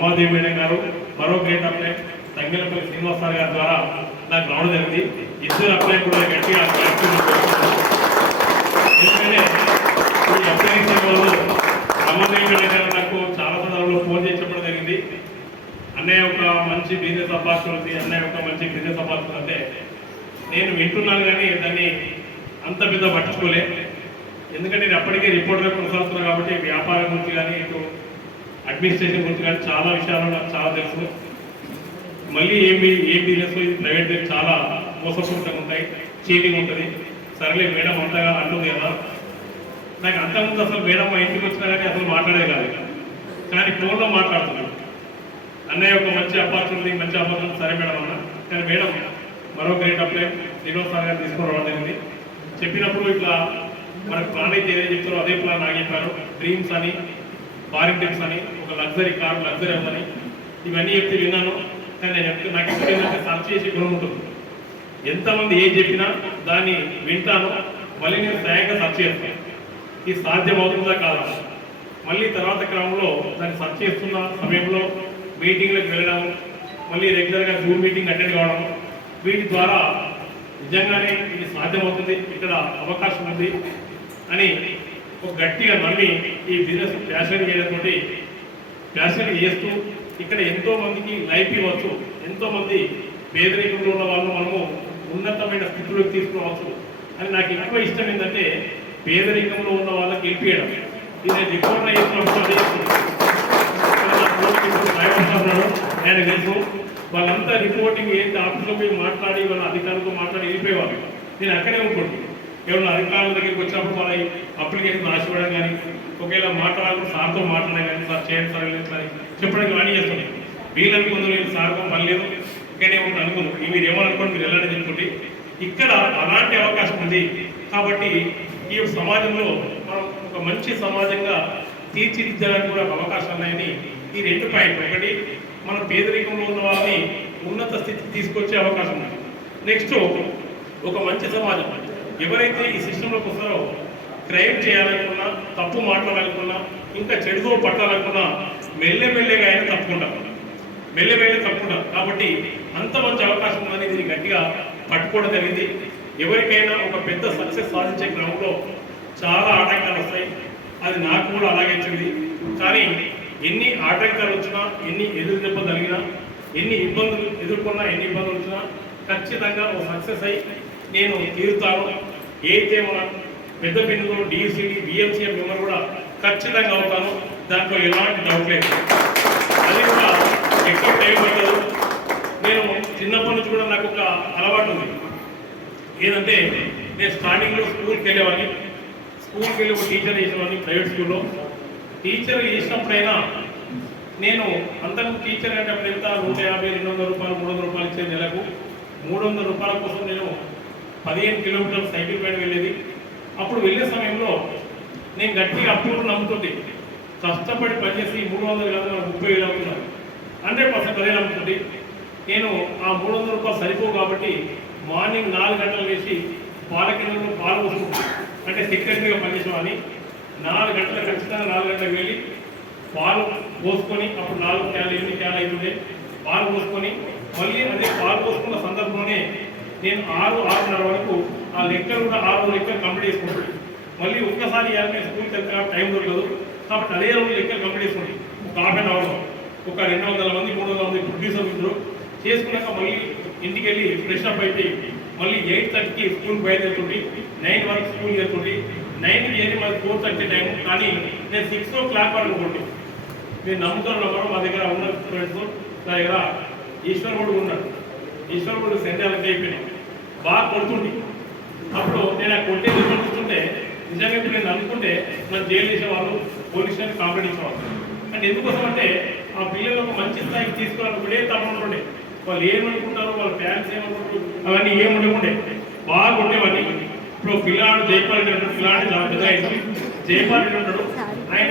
Ramadevi madam గారు, మరో great apply తంగెలపల్లి Srinivas sir గారి ద్వారా నాకు రావడం జరిగింది. ఇద్దరు అప్లై కూడా గట్టిగా ఎందుకంటే ఈ అప్లై సేవలో రమాదేవి మేడం గారు నాకు చాలా సందర్భంలో ఫోన్ చేసి చెప్పడం జరిగింది. అన్నయ్య ఒక మంచి బిజినెస్ ఆపర్చునిటీ, అన్నయ్య ఒక మంచి బిజినెస్ ఆపర్చునిటీ అంటే నేను వింటున్నాను కానీ దాన్ని అంత పెద్ద పట్టించుకోలే. ఎందుకంటే నేను అప్పటికే రిపోర్టర్గా కొనసాగుతున్నాను కాబట్టి వ్యాపారం గురించి కానీ ఇటు అడ్మినిస్ట్రేషన్ గురించి కానీ చాలా విషయాలు నాకు చాలా తెలుసు. మళ్ళీ ఏం బిజినెస్ ఇది ప్రైవేట్ చాలా మోసపూరితంగా ఉంటాయి, చీటింగ్ ఉంటుంది. సరేలే మేడం అంతగా అంటుంది కదా, నాకు అంతకుముందు అసలు మేడం మా ఇంటికి వచ్చినా కానీ అసలు మాట్లాడేది కాదు, కానీ ఫోన్లో మాట్లాడుతున్నాను. అన్నయ్య ఒక మంచి ఆపర్చునిటీ సరే మేడం అన్న. కానీ మేడం మరో గ్రేట్ అప్లై శ్రీనివాస్ సార్ గారు తీసుకుని రావడం జరిగింది. చెప్పినప్పుడు ఇట్లా మనకు ప్లాన్ అయితే ఏదైతే చెప్తారో అదే ప్లాన్ నాకు చెప్పారు. డ్రీమ్స్ అని, ఫారిన్ ట్రిప్స్ అని, ఒక లగ్జరీ కార్, లగ్జరీ అని ఇవన్నీ చెప్తే విన్నాను. కానీ నేను చెప్తే నాకు ఎప్పుడు ఏంటంటే సర్చ్ చేసి గుణం ఉంటుంది. ఎంతమంది ఏం చెప్పినా దాన్ని వింటాను, మళ్ళీ నేను స్వయంగా సర్చ్ చేస్తాను ఇది సాధ్యమవుతుందా కాదా. మళ్ళీ తర్వాత క్రమంలో దాన్ని సర్చ్ చేస్తున్న సమయంలో మీటింగ్లకు వెళ్ళడం, మళ్ళీ రెగ్యులర్గా జూమ్ మీటింగ్ అటెండ్ కావడం, వీటి ద్వారా నిజంగానే ఇది సాధ్యమవుతుంది, ఇక్కడ అవకాశం ఉంది అని ఒక గట్టిగా నమ్మి ఈ బిజినెస్ ప్యాషన్ చేయడంతో ప్యాషన్ చేస్తూ ఇక్కడ ఎంతోమందికి లైఫ్ ఇవ్వచ్చు, ఎంతోమంది పేదరికంలో ఉన్న వాళ్ళు మనము ఉన్నతమైన స్థితిలోకి తీసుకురావచ్చు అని నాకు ఎక్కువ ఇష్టం. ఏంటంటే పేదరికంలో ఉన్న వాళ్ళకి వెళ్ళిపోయడం. ఇది రిపోర్ట్ చేసినప్పుడు అదే ఆయన తెలుసు. వాళ్ళంతా రిపోర్టింగ్ ఏంటి ఆఫీస్లో పోయి మాట్లాడి వాళ్ళ అధికారులతో మాట్లాడి వెళ్ళిపోయేవాళ్ళు. నేను అక్కడే ఉంటుంది ఎవరైనా అధికారుల దగ్గరికి వచ్చినప్పుడు వాళ్ళ అప్లికేషన్ రాసివ్వడం కానీ, ఒకవేళ మాట్లాడాలి సార్తో మాట్లాడడం కానీ, సార్ చేయండి సార్ అని చెప్పడానికి కానీ చేస్తుంది. వీళ్ళనుకుంది నేను సార్తో పని లేదు ఇక్కడే ఉంటుంది అనుకుంది, మీరు ఏమనుకోండి మీరు వెళ్ళండి చెప్పుకుంటే ఇక్కడ అలాంటి అవకాశం ఉంది. కాబట్టి ఈ సమాజంలో మనం ఒక మంచి సమాజంగా తీర్చిదిద్దడానికి కూడా అవకాశాలు ఉన్నాయని ఈ రెండు పాయింట్. ఒకటి మన పేదరికంలో ఉన్న వాళ్ళని ఉన్నత స్థితికి తీసుకొచ్చే అవకాశం ఉంది. నెక్స్ట్ ఒక మంచి సమాజం ఎవరైతే ఈ సిస్టంలోకి వస్తారో క్రైమ్ చేయాలనుకున్నా, తప్పు మాట్లాడాలనుకున్నా, ఇంకా చెడుతో పట్టాలనుకున్నా మెల్లెగా అయినా తప్పుకుంటారు, తప్పుకుంటారు. కాబట్టి అంత మంచి అవకాశం ఉందని దీన్ని గట్టిగా పట్టుకోవడం జరిగింది. ఎవరికైనా ఒక పెద్ద సక్సెస్ సాధించే క్రమంలో చాలా ఆటంకాలు వస్తాయి, అది నాకు కూడా అలాగే వచ్చింది. కానీ ఎన్ని ఆటంకాలు వచ్చినా, ఎన్ని ఎదురు దెబ్బలు కలిగినా, ఎన్ని ఇబ్బందులు ఎదుర్కొన్నా, ఎన్ని ఇబ్బందులు వచ్చినా ఖచ్చితంగా ఒక సక్సెస్ అయ్యి నేను తీరుతాను. ఏదైతే మన పెద్ద పిన్నులు డిసిడి బిఎంసీఎం మెంబర్ కూడా ఖచ్చితంగా అవుతాను, దాంట్లో ఎలాంటి డౌట్ లేదు. అది కూడా ఎక్కువ టైం పట్టదు. నేను చిన్నప్పటి నుంచి కూడా నాకు ఒక అలవాటు ఉంది. ఏదంటే నేను స్టార్టింగ్లో స్కూల్కి వెళ్ళేవాడిని, స్కూల్కి వెళ్ళి ఒక టీచర్ చేసేవాడిని ప్రైవేట్ స్కూల్లో. టీచర్ చేసినప్పుడైనా నేను అంతకు టీచర్ అంటే అప్పుడు ఎంత 150, 200 రూపాయలు, 300 రూపాయలు ఇచ్చే నెలకు 300 రూపాయల కోసం నేను 15 కిలోమీటర్లు సైకిల్ పైన వెళ్ళేది. అప్పుడు వెళ్ళే సమయంలో నేను గట్టిగా అప్పుడు నమ్ముతుంటే కష్టపడి పనిచేసి 300 కాదు 30,000 అవుతున్నాను, 100% అదే నమ్ముతుంటే నేను ఆ 300 రూపాయలు సరిపోవు. కాబట్టి మార్నింగ్ 4 గంటలు వేసి పాలకిలో పాలు పోసుకుంటాను, అంటే సెక్రటరీగా పనిచేసేవాడిని. 4 గంటలకు ఖచ్చితంగా 4 గంటలకు వెళ్ళి పాలు పోసుకొని, అప్పుడు 4 క్యాన్లు 8 క్యాన్లు అవుతుండే పాలు పోసుకొని, మళ్ళీ అదే పాలు పోసుకున్న సందర్భంలోనే నేను 6-6:30 వరకు ఆ లెక్కలు కూడా 6 లెక్కలు కంప్లీట్ చేసుకుంటాను. మళ్ళీ ఒక్కసారి నేను స్కూల్కి వెళ్తే టైం దొరకదు కాబట్టి అదే రోజు లెక్కలు కంప్లీట్ చేసుకుంటాను. ఒక ½ గంట అవర్లో ఒక 200 మంది 300 మంది ప్రొడ్యూసర్ ఇద్దరు చేసుకున్నాక మళ్ళీ ఇంటికి వెళ్ళి ఫ్రెష్ అప్ అయితే మళ్ళీ 8:30కి స్కూల్కి బయలుదేరుతుంది, 9 వరకు స్కూల్కి వెళ్తుంది. 9కి చేరి మరి 4:30 టైం. కానీ నేను 6 o'clock వరకు కొట్టి మీరు నమ్ముతారు కూడా మా దగ్గర ఉన్న ఫ్రెండ్స్ నా దగ్గర ఈశ్వర్ కూడా ఉన్నాడు. ఈశ్వర్ కూడా సెంట్రల్కి అయిపోయినాయి బాగా కొడుతుంది. అప్పుడు నేను ఆ కొట్టేది కొడుతుంటే నిజంగా నేను అనుకుంటే నన్ను జైలు చేసేవాళ్ళు, పోలీస్ స్టేషన్ కాంప్లైంట్ ఇచ్చేవాళ్ళు. అంటే ఎందుకోసం అంటే ఆ పిల్లలకు మంచి స్థాయికి తీసుకురావడం ఏ తప్పకుండా ఉండే, వాళ్ళు ఏమనుకుంటారు, వాళ్ళ ఫ్యాన్స్ ఏమనుకుంటారు, అవన్నీ ఏముండకుండే బాగా ఉండేవాడిని. ఇప్పుడు పిల్లాడు జైపాల్ రెడ్డి ఉంటాడు, పిల్లాడి జైపాల్ రెడ్డి ఉంటాడు. ఆయన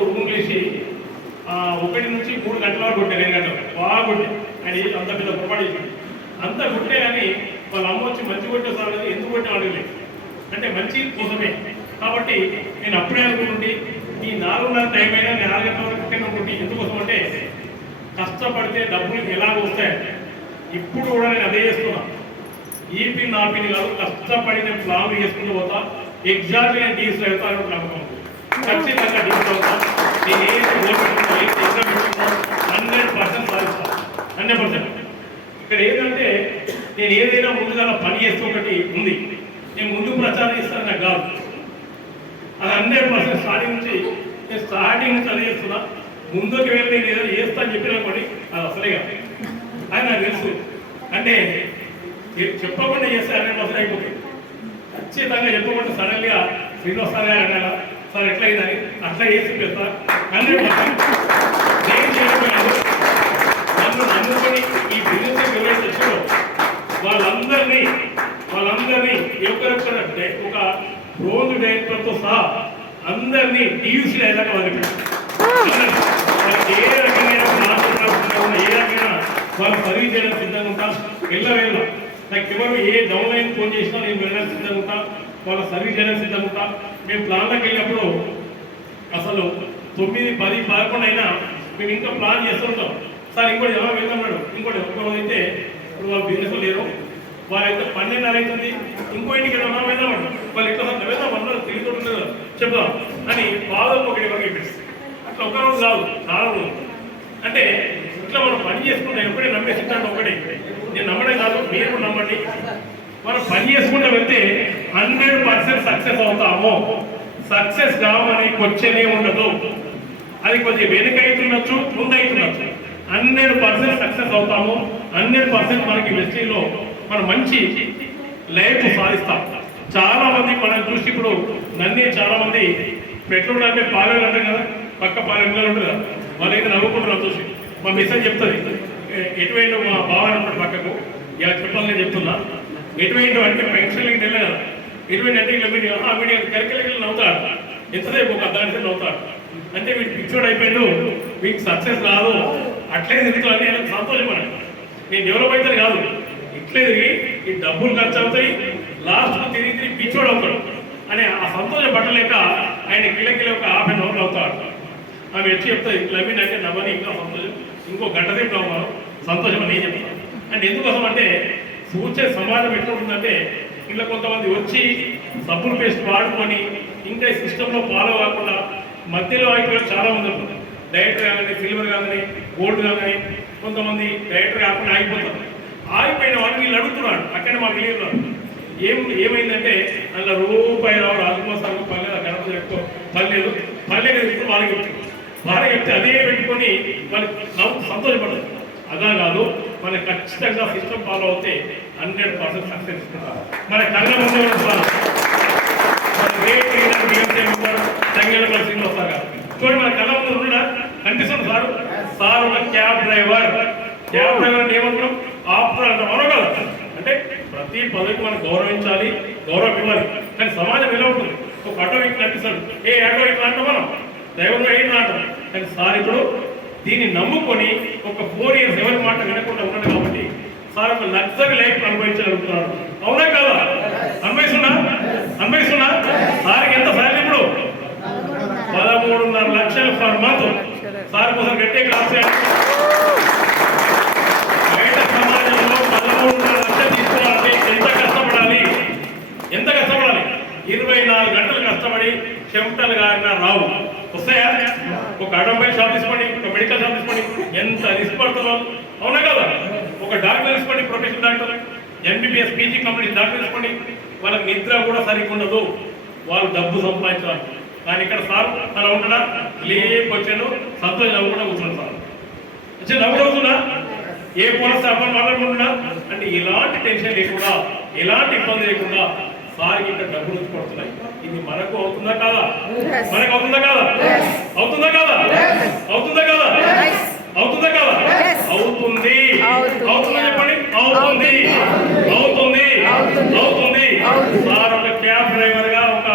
రూమ్ వేసి 1 నుంచి 3 గంటల వరకు కొట్టారు, 2 గంటలు బాగా కొట్టే. ఆయన అంత పెద్ద పొరపాటు చేసింది. అంత కొట్టే కానీ వాళ్ళ అమ్మ వచ్చి మంచి కొట్టే సార్ ఎందుకు కొట్టే అడగలేదు, అంటే మంచి కోసమే. కాబట్టి నేను అప్పుడే అనుకుంటుంటే ఈ 4:30 టైం అయినా 4 గంటల వరకు అనుకుంటే ఎందుకోసం అంటే కష్టపడితే డబ్బులు ఎలాగ వస్తాయంటే ఇప్పుడు కూడా నేను అదే చేస్తున్నా. ఈ పిన్ ఆ పిన్ కాదు, కష్టపడి నేను ప్లాన్ చేసుకుంటూ పోతా. ఎగ్జాక్ట్లీ నేను డీజిల్ అవుతాను నమ్మకం, ఖచ్చితంగా డీజిల్ అవుతా. నేను ఏది ఓటుకుంటా, ఏది ఎగ్జామ్ ఇస్తున్నా 100% సాధిస్తాను, 100%. ఇక్కడ ఏంటంటే నేను ఏదైనా ముందుగా పని చేస్తూ ఒకటి ఉంది, నేను ముందు ప్రచారం చేస్తాను నాకు కాదు. అది 100% స్టార్టింగ్ నుంచి నేను స్టార్టింగ్ నుంచి అదే చేస్తున్నా. ముందుకు వెళ్ళి నేను ఏదో చేస్తా అని చెప్పినా కూడా అది అసలే కాదు, అది నాకు తెలుసు. అంటే చెప్పకుండా చేస్తే 100% అయిపోతుంది. ఖచ్చితంగా చెప్పకుండా సడన్గా శ్రీనివాస్ సార్ అన్నారా సార్ ఎట్లా అయిందని అట్లా చేసి పెడతా 100%. నేను చేయకపోయాను, నన్ను నమ్ముకొని ఈ బిజినెస్ ఎవరైతే వచ్చారో వాళ్ళందరినీ ఒకరొకరు ఒక రోజు డైరెక్టర్తో సహా అందరినీ టీయూసీ అయ్యాక వదిలిపెట్టారు. ఏ రకమైన మాట్లాడుతున్నా ఏ రకమైన వాళ్ళు సర్వీస్ చేయడానికి సిద్ధంగా ఉంటా. వెళ్ళ నాకు ఎవరు ఏ డౌన్ లైన్ ఫోన్ చేసినా నేను వెళ్ళడానికి సిద్ధంగా ఉంటా, వాళ్ళ సర్వీస్ చేయడానికి సిద్ధంగా ఉంటా. మేము ప్లాన్లోకి వెళ్ళినప్పుడు అసలు 9, 10, 11 అయినా మేము ఇంకా ప్లాన్ చేస్తుంటాం. సార్ ఇంకోటి ఎలా వెళ్తాం మేడం, ఇంకోటి ఒక్కరోజు అయితే ఇప్పుడు వాళ్ళు బిజినెస్ లేరు, వాళ్ళైతే 12:30 అవుతుంది, ఇంకో ఇంటికి వెళ్ళాం వెళ్దామంట. వాళ్ళు ఎట్లా సార్ వెళ్దాం అన్నారు, తిరుగుతుంటుంది కదా చెప్దాం అని బాధలు ఒకటి వరకు చెప్పేసి అట్లా ఒక్కరోజు కాదు చాలా రోజు. అంటే ఇట్లా మనం పని చేసుకుంటాం. ఎప్పుడే నమ్మే సిద్ధాంతం ఒకటి, నేను నమ్మడం కాదు మీరు నమ్మండి. మనం పని చేసుకుంటూ వెళ్తే 100% సక్సెస్ అవుతాము. సక్సెస్ కావని క్వశ్చనే ఉండదు. అది కొంచెం వెనుక అవుతుండొచ్చు, ముందు అవుతుండొచ్చు, 100% సక్సెస్ అవుతాము. 100% మనకి ఇండస్ట్రీలో మనం మంచి లైఫ్ సాధిస్తాం. చాలా మంది మనం చూసి ఇప్పుడు నన్నే చాలా మంది పెట్రోల్ అంటే పాలెలు అంటారు కదా, పక్క పాలెలు ఉంటుంది కదా, వాళ్ళు అయితే నవ్వుకుంటున్నారు చూసి. మా మిస్సెస్ చెప్తుంది ఎటువంటి మా బావ అంటాడు పక్కకు, ఇలా చెప్పాలని నేను చెప్తున్నా. ఎటువంటి అంటే పెన్షన్లకి తెలియదు కదా, ఎటువంటి అంటే ఇలా వీడి కరికలకి నవ్వుతాడు, ఎంతసేపు ఒక అర్ధగంట నవ్వుతాడు. అంటే వీడు పిచ్చోడు అయిపోయాడు, వీడికి సక్సెస్ రాదు, అట్లే తిరుగుతాడు అని సంతోషపడాలి. నేను డెవలప్ అవుతాను కాదు, ఇట్లే తిరిగి ఈ డబ్బులు ఖర్చు అవుతాయి, లాస్ట్ తిరిగి పిచ్చోడు అవుతాడు అని ఆ సంతోషం పట్టలేక ఆయన కిలకిల ఒక 50 నవ్వులు అవుతాడు. ఆమె వచ్చి చెప్తాయి లవిన్ అంటే నవ్వని ఇంకా సంతోషం, ఇంకో గంట సేపు నవ్వు సంతోషం అని నేను చెప్తాను. అంటే ఎందుకోసం అంటే ఫ్యూచర్ సమాజం ఎట్లా ఉంటుందంటే ఇలా కొంతమంది వచ్చి సబ్బులు పేస్ట్ వాడుకొని ఇంకా సిస్టంలో ఫాలో కాకుండా మధ్యలో అయిపోయి చాలా మంది ఉంటుంది. డైరెక్టర్ కానీ సిల్వర్ కానీ గోల్డ్ కానీ కొంతమంది డైరెక్టర్ కాకుండా ఆగిపోతారు. ఆగిపోయిన వాళ్ళు వీళ్ళు అడుగుతున్నాడు అక్కడ మా విలేజ్లో ఏమైందంటే అందులో రూపాయి రావు రాజకుమార్ సార్ పర్లేదు, గణపతి ఎక్కువ పర్లేదు ఇప్పుడు వాళ్ళకి చెప్తే అదే పెట్టుకొని వాళ్ళకి సంతోషపడదు. అదా కాదు, మనకి ఖచ్చితంగా సిస్టమ్ ఫాలో అవుతే 100% సక్సెస్ ఇస్తున్నారు. మన కళ్ళ ముందే ఉంటారు శ్రీనివాస్ సార్ గారు చూడండి, మన కళ్ళ ముందు ఉన్నాడా కనిపిస్తుంది సార్. సార్ ఒక క్యాబ్ డ్రైవర్ అంటే ఏమంటున్నాం ఆఫ్టర్ అంటే మరో కాదు. అంటే ప్రతి పదవికి మనం గౌరవించాలి, గౌరవం ఇవ్వాలి. కానీ సమాజం ఎలా ఉంటుంది, ఒక ఆటో వ్యక్తి నడిపిస్తాడు, ఏ ఆటో వ్యక్తి అంటాం మనం డ్రైవర్గా ఏంటి అంటాం. కానీ సార్ ఇప్పుడు దీన్ని నమ్ముకొని ఒక 4 years ఎవరి మాట వినకుండా ఉన్నాడు కాబట్టి సార్ ఒక లగ్జరీ లైఫ్ అనుభవించగలుగుతున్నాడు. అవునా కదా? అనుభవిస్తున్నా సార్కి ఎంత సార్ ఇప్పుడు 13.5 లక్షలు పర్ మంత్. సార్ కోసం గట్టే క్లాస్. బయట సమాజంలో 13.5 లక్షలు తీసుకోవాలంటే ఎంత కష్టపడాలి 24 గంటలు కష్టపడి చెమటలు గారిన రావు వస్తాయా? ఒక ఆటోమొబైల్ షాప్ తీసుకోండి, ఒక మెడికల్ షాప్ తీసుకోండి, ఎంత రిస్క్ పడుతున్నాం. అవునా కదా? ఒక డాక్టర్ తీసుకోండి, professional doctor, MBBS PG company doctor తీసుకోండి, వాళ్ళకి నిద్ర కూడా సరిగ్గా ఉండదు, వాళ్ళు డబ్బు సంపాదించాలి. కానీ ఇక్కడ సార్ అలా ఉంటాడా? లేకొచ్చాడు సంతోషం నవ్వుకుండా కూర్చున్నాడు. సార్ వచ్చి నవ్వుతున్నా ఏ పోలీస్ అప్పుడు మాట్లాడుకుంటున్నా అంటే ఇలాంటి టెన్షన్ లేకుండా, ఎలాంటి ఇబ్బంది లేకుండా సార్కి ఇక్కడ డబ్బులు వచ్చి పడుతున్నాయి. ఇది మనకు అవుతుందా కాదా? మనకు అవుతుందా కాదా? అవుతుందా కాదా? అవుతుందా కాదా? అవుతుందా కాదా? అవుతుంది. అవుతుందా చెప్పండి? అవుతుంది. సార్ ఒక క్యాబ్ డ్రైవర్ గా, ఒక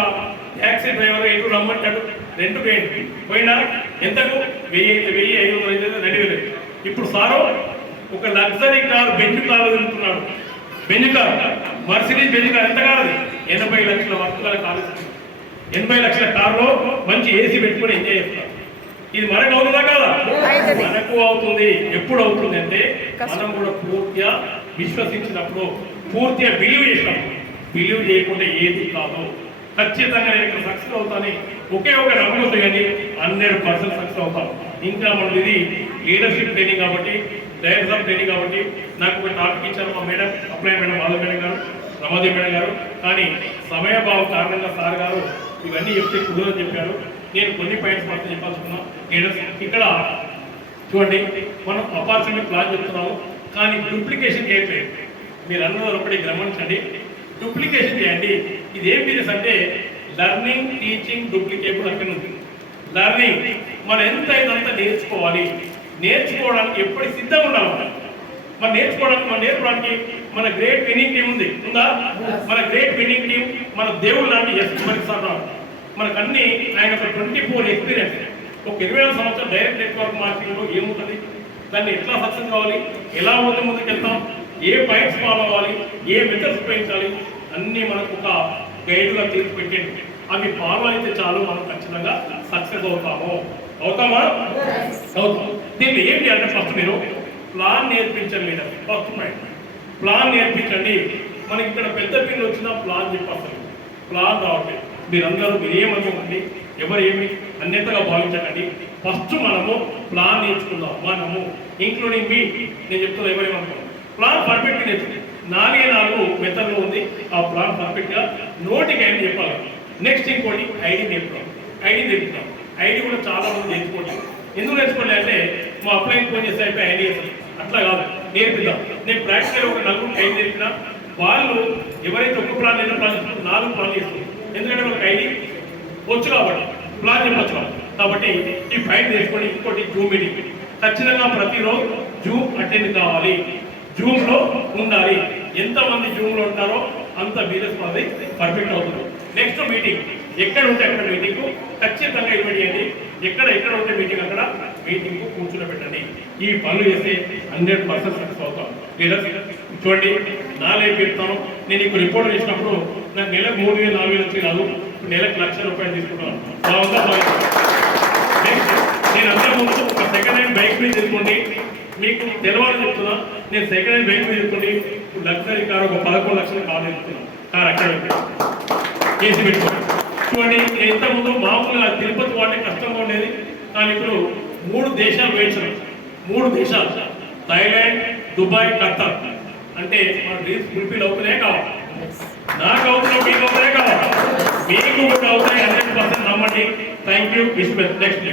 ట్యాక్సీ డ్రైవర్ గా ఎటు రమ్మంటాడు, రెంట్ పోయినా ఎంతకు 1,500 2,000. ఇప్పుడు సారు ఒక లగ్జరీ కారు బెంజ్ కారు తిరుగుతున్నాడు. Benz car, Mercedes Benz car. ఎంత కాదు? 80 లక్షల వర్తుల కారు. 80 లక్షల కారులో మంచి ఏసీ పెట్టుకొని ఎంజాయ్ చేస్తారు. ఇది మనకు అవుతుందా కదా? మనకు అవుతుంది. ఎప్పుడు అవుతుంది అంటే మనం కూడా పూర్తిగా విశ్వసించినప్పుడు, పూర్తిగా బిలీవ్ చేసినప్పుడు. బిలీవ్ చేయకుండా ఏది కాదు. ఖచ్చితంగా నేను ఇక్కడ సక్సెస్ అవుతాను ఒకే ఒక నమ్మకం కానీ 100% సక్సెస్ అవుతాం. ఇంకా మనం ఇది లీడర్షిప్ ట్రైనింగ్ కాబట్టి, డైరెక్టర్ ఆఫ్ ట్రైనింగ్ కాబట్టి నాకు ఒక టాపిక్ ఇచ్చారు మా madam, apply madam, Madhav madam గారు, రమాదేవి మేడం గారు. కానీ సమయభావం కారణంగా సార్ గారు ఇవన్నీ చెప్తే కుదరని చెప్పారు. నేను కొన్ని పాయింట్స్ మాత్రం చెప్పాల్సుకున్నాను. ఇక్కడ చూడండి, మనం ఆపర్చునిటీ ప్లాన్ చెప్తున్నాము, కానీ డూప్లికేషన్ చేయట్లేదు. మీరు అందరూ ఒకటి గమనించండి, డూప్లికేషన్ చేయండి. ఇది ఏం బిజినెస్ అంటే లర్నింగ్, టీచింగ్, డూప్లికేబుల్ అక్కడ ఉంది. లర్నింగ్ మనం ఎంత అయినంత నేర్చుకోవాలి. నేర్చుకోవడానికి ఎప్పటి సిద్ధంగా ఉండాలి. మనం నేర్చుకోవడానికి మన గ్రేట్ విన్నింగ్ టీం ఉందా? మన గ్రేట్ విన్నింగ్ టీం మన దేవుడు లాంటి సార్ మనకు అన్ని ఆయన 24 ఎక్స్పీరియన్స్. ఒక 24 సంవత్సరాలు డైరెక్ట్ నెట్వర్క్ మార్కెటింగ్లో ఏముంటుంది, దాన్ని ఎట్లా సక్సెస్ కావాలి, ఎలా ముందుకు వెళ్తాం, ఏ పాయింట్స్ ఫాలో అవ్వాలి, ఏ మెథడ్స్ ఉపయోగించాలి, అన్నీ మనకు ఒక గైడ్గా తీర్చి పెట్టండి. అవి ఫాలో అయితే చాలు, మనం ఖచ్చితంగా సక్సెస్ అవుతామా? అవుతాం. దీన్ని ఏంటి అంటే ఫస్ట్ మీరు ప్లాన్ నేర్పించండి. లేదా ఫస్ట్ పాయింట్ ప్లాన్ నేర్పించండి. మనకి ఇక్కడ పెద్ద పిల్లలు వచ్చినా ప్లాన్ చెప్పాలి. ప్లాన్ రావట్లేదు. మీరందరూ ఏమనుకోండి, ఎవరు ఏమి అన్యతగా భావించకండి. ఫస్ట్ మనము ప్లాన్ నేర్చుకుందాం. మనము ఇంక్లూడింగ్ మీ, నేను చెప్తున్నా ఎవరేమనుకోండి, ప్లాన్ పర్ఫెక్ట్గా నేర్చుకుంది. 4 మెథడ్లో ఉంది. ఆ ప్లాన్ పర్ఫెక్ట్గా నోటికి అయినా చెప్పాలి. నెక్స్ట్ ఇంకోటి ఐడి నేర్పుతాం. ఐడి కూడా చాలా మంది నేర్చుకోండి. ఎందుకు నేర్చుకోండి అంటే మా అప్లైన్ ఫోన్ చేస్తే అయిపోయి ఐడి వేస్తాం. అట్లా కాదు, నేర్పిద్దాం. నేను ప్రాక్టికల్ ఒక 4 ఐడి నేర్పిన వాళ్ళు ఎవరైతే ఒక ప్లాన్ లేదా ప్లాన్ చేస్తారో 4 ప్లాన్ చేస్తారు. ఎందుకంటే మనకు ఐడి వచ్చు కాబట్టి, ప్లాన్ చెప్పచ్చు కాబట్టి ఈ ఫైట్ నేర్చుకోండి. ఇంకోటి జూమ్ మీటింగ్ ఖచ్చితంగా ప్రతిరోజు జూమ్ అటెండ్ కావాలి. జూమ్లో ఉండాలి. ఎంతమంది జూమ్లో ఉంటారో అంత బిజినెస్ మనది పర్ఫెక్ట్ అవుతుంది. నెక్స్ట్ మీటింగ్ ఎక్కడ ఉంటే అక్కడ మీటింగ్ ఖచ్చితంగా ఇన్వైట్ చేయండి. ఎక్కడ ఉంటే మీటింగ్ అక్కడ మీటింగ్ కూర్చోబెట్టండి. ఈ పనులు చేస్తే 100% సక్సెస్ అవుతాం. లీడర్స్ చూడండి, నా లైఫ్ చెప్తాను. నేను ఇప్పుడు రిపోర్ట్ చేసినప్పుడు నాకు నెలకు 3,000-4,000 వచ్చి కాదు, నెలకు ₹1,00,000 తీసుకుంటాను. నెక్స్ట్ నేను అందరి ముందు ఒక సెకండ్ హ్యాండ్ బైక్ మీద తీసుకోండి. మీకు తెలవాలని చెప్తున్నా, నేను సెకండ్ హ్యాండ్ బైక్ మీద తీసుకోండి. లగ్జరీ కారు ఒక 11 లక్షల కారు తీసుకున్నాను. కారు అక్కడ చేసి పెట్టుకోండి. చూడండి, నేను ఇంతకుముందు మామూలుగా తిరుపతి వాడే కష్టంగా ఉండేది, కానీ ఇప్పుడు 3 దేశాలు వేయించాను. 3 దేశాలు, థాయిలాండ్, దుబాయ్, ఖత్తర్. అంటే మన డ్రీమ్స్ ఫుల్ఫిల్ అవుతున్నాయి కావాలి. నాకు అవుతున్నాయి, మీకు అవుతున్నాయి కావాలి. మీకు కూడా అవుతాయి. 100% నమ్మండి. Thank you. నెక్స్ట్